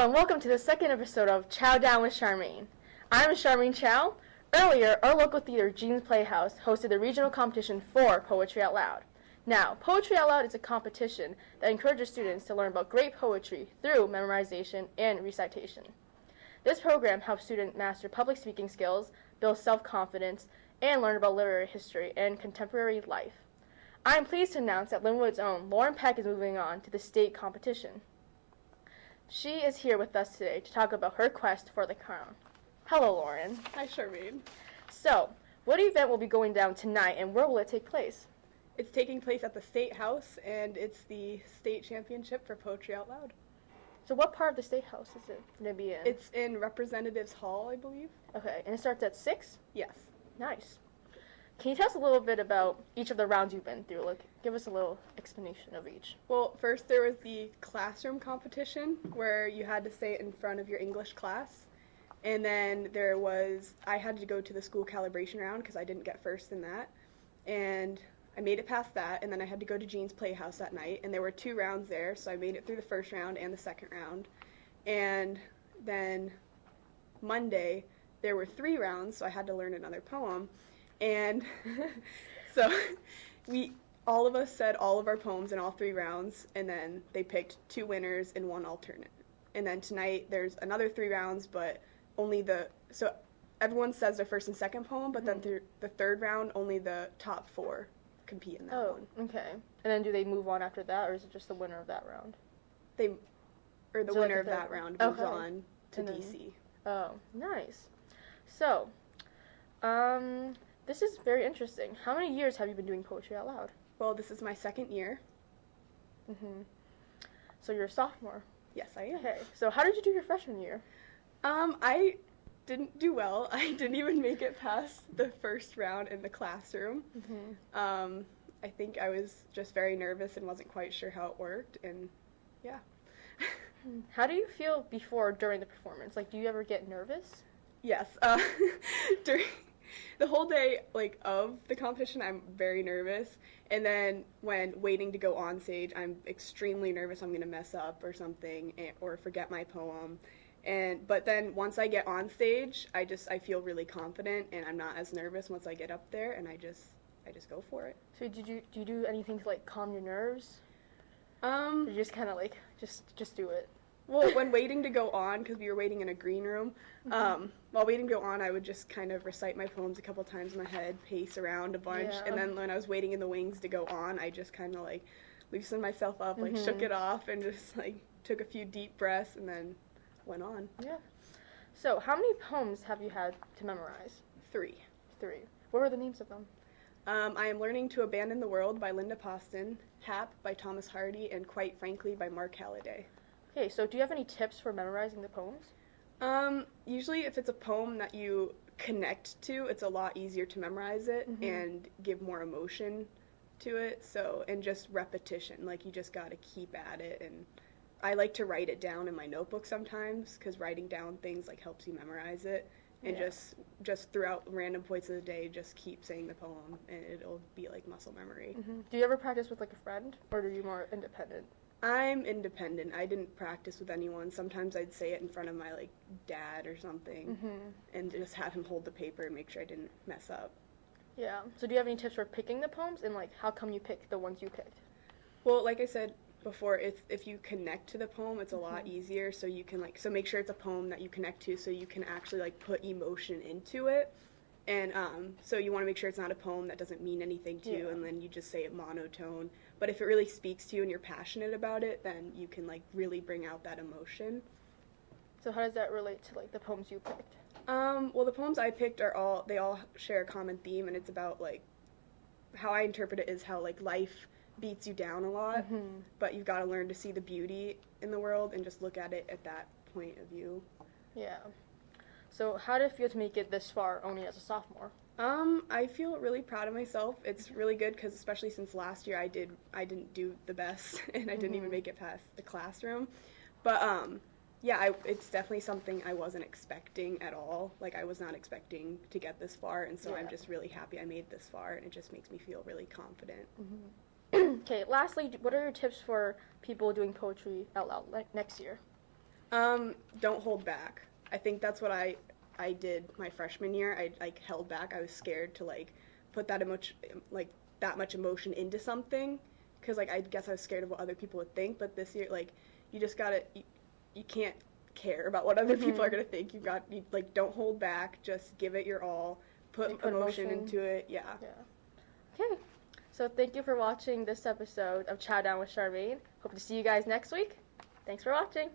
Hello and welcome to the second episode of Chow Down with Charmaine. I'm Charmaine Chau. Earlier, our local theater, Jean's Playhouse, hosted the regional competition for Poetry Out Loud. Now, Poetry Out Loud is a competition that encourages students to learn about great poetry through memorization and recitation. This program helps students master public speaking skills, build self-confidence, and learn about literary history and contemporary life. I am pleased to announce that Lin-Wood's own Lauren Peck is moving on to the state competition. She is here with us today to talk about her quest for the crown. Hello, Lauren. Hi, Charmaine. So, what event will be going down tonight and where will it take place? It's taking place at the State House, and it's the state championship for Poetry Out Loud. So what part of the State House is it going to be in? It's in Representatives Hall, I believe. Okay, and it starts at 6? Yes. Nice. Can you tell us a little bit about each of the rounds you've been through? Like, give us a little explanation of each. Well, first there was the classroom competition where you had to say it in front of your English class. And then I had to go to the school calibration round because I didn't get first in that. And I made it past that, and then I had to go to Jean's Playhouse that night. And there were 2 rounds there, so I made it through the first round and the second round. And then Monday, there were 3 rounds, so I had to learn another poem. And so all of us said all of our poems in all 3 rounds, and then they picked 2 winners and 1 alternate. And then tonight there's another 3 rounds, but so everyone says their first and second poem, but then through the third round, only the top 4 compete in that one. Oh, okay. And then do they move on after that, or is it just the winner of that round? The winner of that round moves on to DC. Oh, nice. So, this is very interesting. How many years have you been doing Poetry Out Loud? Well, this is my 2nd year. So you're a sophomore? Yes, I am. Okay. So how did you do your freshman year? I didn't do well. I didn't even make it past the first round in the classroom. I think I was just very nervous and wasn't quite sure how it worked, and yeah. How do you feel before or during the performance? Like, do you ever get nervous? Yes. During the whole day, of the competition, I'm very nervous. And then when waiting to go on stage, I'm extremely nervous I'm going to mess up or something or forget my poem. But then once I get on stage, I feel really confident, and I'm not as nervous once I get up there, and I just go for it. So do you do anything to calm your nerves? Or you just kind of just do it? Well, when waiting to go on, because we were waiting in a green room, while waiting to go on, I would just kind of recite my poems a couple times in my head, pace around a bunch, and then when I was waiting in the wings to go on, I just kind of loosened myself up, shook it off, and just took a few deep breaths, and then went on. Yeah. So how many poems have you had to memorize? 3. What were the names of them? I am learning to abandon the world by Linda Poston, Hap by Thomas Hardy, and Quite Frankly by Mark Halliday. Okay, so do you have any tips for memorizing the poems? Usually if it's a poem that you connect to, it's a lot easier to memorize it and give more emotion to it. So, and just repetition, you just gotta keep at it. And I like to write it down in my notebook sometimes, because writing down things helps you memorize it. And just throughout random points of the day, just keep saying the poem, and it'll be muscle memory. Do you ever practice with a friend, or are you more independent? I'm independent. I didn't practice with anyone. Sometimes I'd say it in front of my dad or something, and just have him hold the paper and make sure I didn't mess up. Yeah. So do you have any tips for picking the poems, and how come you picked the ones you picked? Well, like I said before, if you connect to the poem, it's a lot easier. So you can so make sure it's a poem that you connect to, so you can actually put emotion into it. And so you want to make sure it's not a poem that doesn't mean anything to you, and then you just say it monotone. But if it really speaks to you and you're passionate about it, then you can really bring out that emotion. So how does that relate to the poems you picked? Well, the poems I picked they all share a common theme, and it's about how I interpret it is how life beats you down a lot, but you've got to learn to see the beauty in the world and just look at it at that point of view. Yeah. So how did it feel to make it this far only as a sophomore? I feel really proud of myself. It's really good because especially since last year I didn't do the best and I didn't even make it past the classroom. But it's definitely something I wasn't expecting at all. I was not expecting to get this far, and so I'm just really happy I made this far, and it just makes me feel really confident. Okay, lastly, what are your tips for people doing Poetry Out Loud next year? Don't hold back. I think that's what I did my freshman year. I like held back. I was scared to like put that much emotion into something because like I guess I was scared of what other people would think. But this year, like you just gotta you can't care about what other people are gonna think. You like don't hold back. Just give it your all. Put emotion into it. Yeah. Okay. So thank you for watching this episode of Chow Down with Charmaine. Hope to see you guys next week. Thanks for watching.